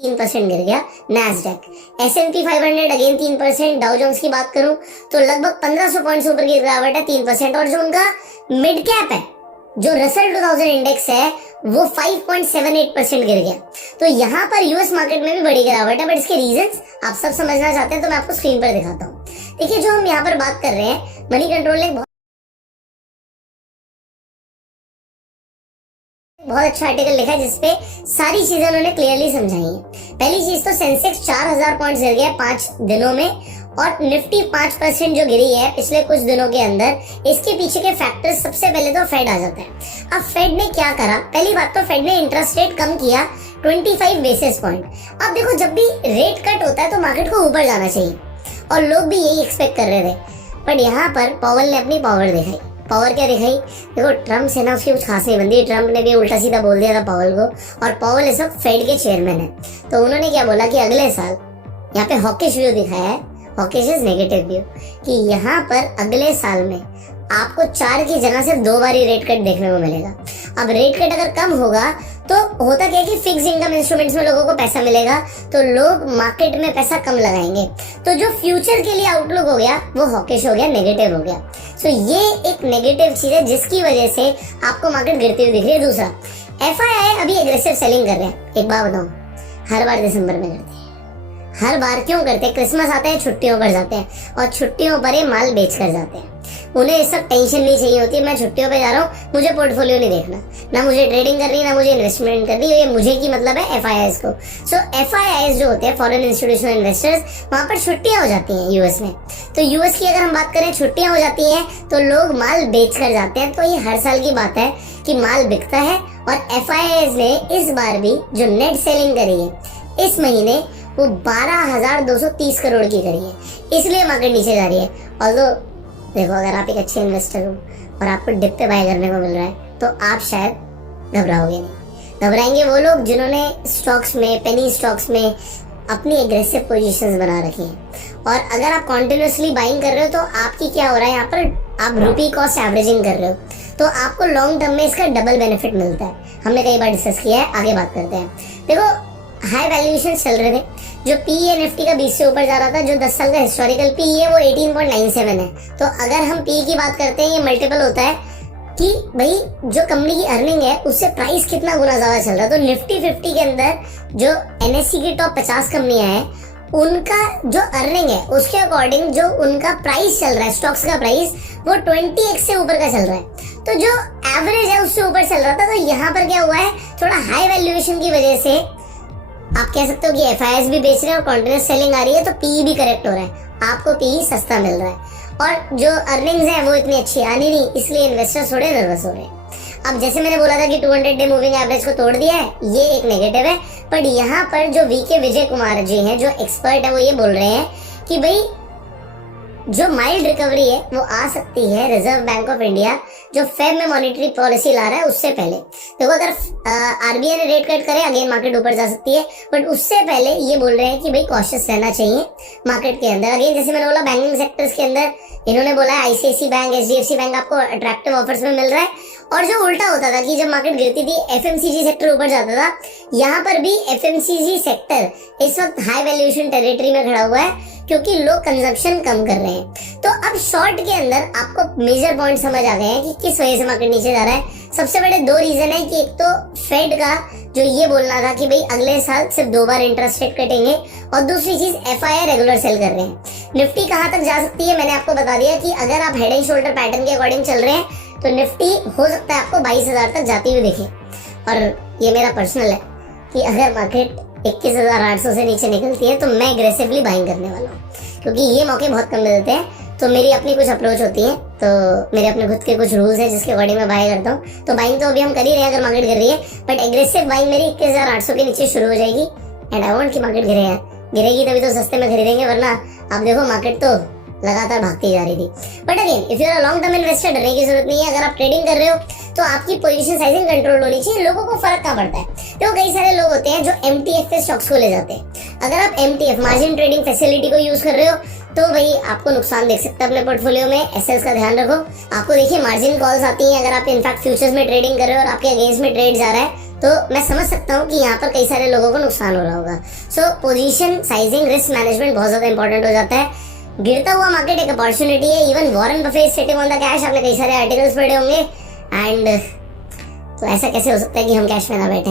3% गिर गया Nasdaq. S&P 500 again 3%। Dow Jones की बात करूं तो लगभग 1500 पॉइंट्स ऊपर की गिरावट है 3%। और जो उनका मिड कैप है, जो रसल 2000 इंडेक्स है, वो 5.78% गिर गया। तो यहाँ पर यूएस मार्केट में भी बड़ी गिरावट है, बट इसके रीजंस आप सब समझना चाहते हैं तो मैं आपको स्क्रीन पर दिखाता हूँ। देखिए, जो हम यहाँ पर बात कर रहे हैं, मनी कंट्रोल ने बहुत अच्छा आर्टिकल लिखा है जिसपे सारी चीजें उन्होंने क्लियरली समझाई है। पहली चीज तो सेंसेक्स 4000 पॉइंट्स गिर गया 5 दिनों में, और निफ्टी 5% जो गिरी है पिछले कुछ दिनों के अंदर। इसके पीछे के फैक्टर्स, सबसे पहले तो फेड आ जाता है। अब फेड ने क्या करा? पहली बात तो फेड ने इंटरेस्ट रेट कम किया 25 बेसिस पॉइंट। अब देखो, जब भी रेट कट होता है तो मार्केट को ऊपर जाना चाहिए, और लोग भी यही एक्सपेक्ट कर रहे थे। बट यहाँ पर पॉवेल ने अपनी पावर दिखाई। पावर क्या दिखाई? देखो, ट्रम्प से ना उसकी कुछ खास नहीं बनती। ट्रम्प ने भी उल्टा सीधा बोल दिया था पावेल को, और पावेल इस वक्त फेड के चेयरमैन है। तो उन्होंने क्या बोला कि अगले साल, यहाँ पे हॉकिश व्यू दिखाया है, हॉकिश इज नेगेटिव व्यू, कि यहाँ पर अगले साल में आपको 4 की जगह सिर्फ 2 बार ही रेट कट देखने को मिलेगा। अब रेट कट अगर कम होगा तो होता क्या है कि फिक्स इनकम इंस्ट्रूमेंट्स में लोगों को पैसा मिलेगा, तो लोग मार्केट में पैसा कम लगाएंगे। तो जो फ्यूचर के लिए आउटलुक हो गया वो हॉकिश हो गया, नेगेटिव हो गया। सो ये एक नेगेटिव चीज है जिसकी वजह से आपको मार्केट गिरती हुई दिख रही है। दूसरा, FII अभी एग्रेसिव सेलिंग कर रहे हैं। एक बात बताऊं, हर बार दिसंबर में करते हैं। हर बार क्यों करते हैं? क्रिसमस आता है, छुट्टियों पर जाते हैं, और छुट्टियों पर ये माल बेच कर जाते हैं। उन्हें इस सब टेंशन नहीं चाहिए होती, मैं छुट्टियों पे जा रहा हूँ, मुझे पोर्टफोलियो नहीं देखना, ना मुझे ट्रेडिंग करनी, ना मुझे इन्वेस्टमेंट करनी। ये मुझे की मतलब है FIIs को। सो FIIs जो होते हैं, फॉरेन इंस्टीट्यूशनल इन्वेस्टर्स, वहां पर छुट्टियां हो जाती हैं यूएस में। तो यूएस की अगर हम बात करें, छुट्टियां हो जाती हैं तो लोग माल बेच कर जाते हैं। तो ये हर साल की बात है कि माल बिकता है। और FIIs ने इस बार भी जो नेट सेलिंग करी है इस महीने, वो 12,230 करोड़ की करी है, इसलिए मार्केट नीचे जा रही है। और देखो, अगर आप एक अच्छे इन्वेस्टर हो और आपको डिप पे बाय करने को मिल रहा है तो आप शायद घबराओगे नहीं। घबराएंगे वो लोग जिन्होंने स्टॉक्स में, पेनी स्टॉक्स में अपनी एग्रेसिव पोजीशंस बना रखी हैं। और अगर आप कॉन्टिन्यूसली बाइंग कर रहे हो तो आपकी क्या हो रहा है, यहाँ पर आप रुपी कॉस्ट एवरेजिंग कर रहे हो, तो आपको लॉन्ग टर्म में इसका डबल बेनिफिट मिलता है। हमने कई बार डिस्कस किया है, आगे बात करते हैं। देखो, हाई वैल्यूएशन चल रहे थे, जो PE निफ्टी का 20 से ऊपर जा रहा था, जो 10 साल का हिस्टोरिकल PE है वो 18.97 है। तो अगर हम PE की बात करते हैं, ये मल्टीपल होता है कि भाई जो कंपनी की अर्निंग है उससे प्राइस कितना गुना ज्यादा चल रहा है। तो निफ्टी 50 के अंदर जो NSE की टॉप 50 कंपनियां हैं, उनका जो अर्निंग है उसके अकॉर्डिंग जो उनका प्राइस चल रहा है, स्टॉक्स का प्राइस, वो 20x से ऊपर का चल रहा है। तो जो एवरेज है उससे ऊपर चल रहा था। तो यहाँ पर क्या हुआ है, थोड़ा हाई वैल्यूएशन की वजह से आप कह सकते हो कि FIIs भी बेच रहे हैं और कॉन्टिन्यूस सेलिंग आ रही है, तो PE भी करेक्ट हो रहा है, आपको PE सस्ता मिल रहा है। और जो अर्निंग्स है वो इतनी अच्छी आनी नहीं, इसलिए इन्वेस्टर्स थोड़े नर्वस हो रहे हैं। अब जैसे मैंने बोला था कि 200 डे मूविंग एवरेज को तोड़ दिया है, ये एक नेगेटिव है। बट यहाँ पर जो VK विजय कुमार जी हैं, जो एक्सपर्ट है, वो ये बोल रहे हैं कि भाई जो माइल्ड रिकवरी है वो आ सकती है रिजर्व बैंक ऑफ इंडिया जो फेब में मॉनेटरी पॉलिसी ला रहा है उससे पहले। देखो, अगर RBI ने रेट कट करे, अगेन मार्केट ऊपर जा सकती है, बट उससे पहले ये बोल रहे हैं कि भाई कॉशियस रहना चाहिए मार्केट के अंदर। अगेन जैसे मैंने बोला, बैंकिंग सेक्टर्स के अंदर इन्होंने बोला है ICICI बैंक, HDFC बैंक आपको अट्रैक्टिव ऑफर्स में मिल रहा है। और जो उल्टा होता था कि जब मार्केट गिरती थी FMCG सेक्टर ऊपर जाता था, यहाँ पर भी FMCG सेक्टर इस वक्त हाई वैल्यूएशन टेरिटरी में खड़ा हुआ है क्योंकि लोग कंजप्शन कम कर रहे हैं। तो अब शॉर्ट के अंदर आपको मेजर पॉइंट समझ आ गए हैं कि किस वजह से मार्केट नीचे जा रहा है। सबसे बड़े 2 रीजन है कि एक तो फेड का जो ये बोलना था कि भाई अगले साल सिर्फ 2 बार इंटरेस्ट रेट कटेंगे, और दूसरी चीज FII रेगुलर सेल कर रहे हैं। निफ्टी कहां तक जा सकती है मैंने आपको बता दिया कि अगर आप हेड एंड शोल्डर पैटर्न के अकॉर्डिंग चल रहे हैं तो निफ्टी हो सकता है आपको 22,000 तक जाती हुई दिखे। और ये मेरा पर्सनल है कि अगर मार्केट 21,800 से नीचे निकलती है तो मैं एग्रेसिवली बाइंग करने वाला हूँ, क्योंकि ये मौके बहुत कम मिलते हैं। तो मेरी अपनी कुछ अप्रोच होती है, तो मेरे अपने खुद के कुछ रूल्स हैं जिसके अकॉर्डिंग मैं बाय करता हूँ। तो बाइंग तो अभी हम कर ही रहे हैं अगर मार्केट गिर रही है, बट एग्रेसिव बाइंग मेरी 21,800 के नीचे शुरू हो जाएगी। एंड आई वांट कि मार्केट गिरे यार, गिरेगी तभी तो सस्ते में खरीदेंगे, वरना आप देखो मार्केट तो लगातार भागती जा रही थी। But again, if you are long term investor, डरने की जरूरत नहीं है। अगर आप ट्रेडिंग कर रहे हो तो आपकी पोजीशन साइजिंग कंट्रोल होनी चाहिए। लोगों को फर्क क्या पड़ता है? तो कई सारे लोग होते हैं जो MTF पे स्टॉक्स को ले जाते हैं। अगर आप MTF मार्जिन ट्रेडिंग फैसिलिटी को यूज कर रहे हो तो भाई आपको नुकसान देख सकता है अपने पोर्टफोलियो में। एसएल्स का ध्यान रखो। आपको देखिए मार्जिन कॉल्स आती हैं, अगर आप इनफैक्ट फ्यूचर्स में ट्रेडिंग कर रहे हो और आपके अगेंस्ट में ट्रेड जा रहा है तो मैं समझ सकता हूँ कि यहाँ पर कई सारे लोगों को नुकसान हो रहा होगा। सो पोजीशन साइजिंग, रिस्क मैनेजमेंट बहुत ज्यादा इंपॉर्टेंट हो जाता है। गिरता हुआ मार्केट एक अपॉर्चुनिटी है। Even Warren Buffett sitting on the cash, आपने कई सारे आर्टिकल्स पढ़े होंगे। एंड तो ऐसा कैसे हो सकता है कि हम कैश में ना बैठे?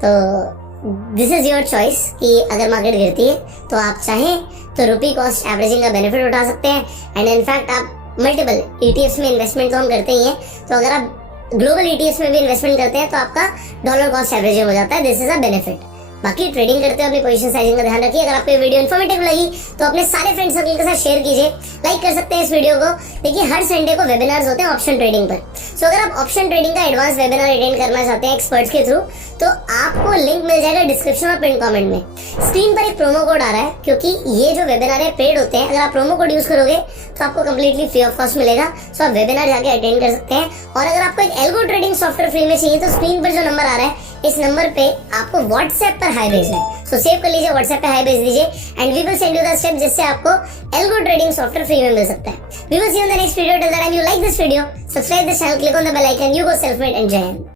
तो दिस इज योर चॉइस कि अगर मार्केट गिरती है तो आप चाहें तो रुपी कॉस्ट एवरेजिंग का बेनिफिट उठा सकते हैं। एंड इनफैक्ट आप मल्टीपल ईटीएफ्स में इन्वेस्टमेंट तो हम करते ही हैं, तो अगर आप ग्लोबल ईटीएफ्स में भी इन्वेस्टमेंट करते हैं तो आपका डॉलर कॉस्ट एवरेजिंग हो जाता है। This is a benefit. बाकी ट्रेडिंग करते हुए अपनी पोजीशन साइजिंग का ध्यान रखिए। अगर आपको ये वीडियो इन्फॉर्मेटिव लगी तो अपने सारे फ्रेंड सर्कल के साथ शेयर कीजिए, लाइक कर सकते हैं इस वीडियो को। देखिए हर संडे को वेबिनार्स होते हैं ऑप्शन ट्रेडिंग पर। सो अगर आप ऑप्शन ट्रेडिंग का एडवांस वेबिनार अटेंड करना चाहते हैं एक्सपर्ट्स के थ्रू, तो आपको लिंक मिल जाएगा डिस्क्रिप्शन और पिन कमेंट में। स्क्रीन पर एक प्रोमो कोड आ रहा है, क्योंकि ये जो वेबिनार है पेड होते हैं। अगर आप प्रोमो कोड यूज करोगे तो आपको कंप्लीटली फ्री ऑफ कॉस्ट मिलेगा। सो आप वेबिनार जाके अटेंड कर सकते हैं। और अगर आपको एक एल्गो ट्रेडिंग सॉफ्टवेयर फ्री में चाहिए तो स्क्रीन पर जो नंबर आ रहा है, इस नंबर पे आपको व्हाट्सएप पर हाई भेजना है। सो सेव कर लीजिए, व्हाट्सएप पे हाई भेज दीजिए and we will send you the step जिससे आपको एल्गो ट्रेडिंग सॉफ्टवेयर फ्री में मिल सकता है। We will see you in the next video. Till that time you like this video, subscribe this channel, click on the bell icon. You go self made and Jai Hind.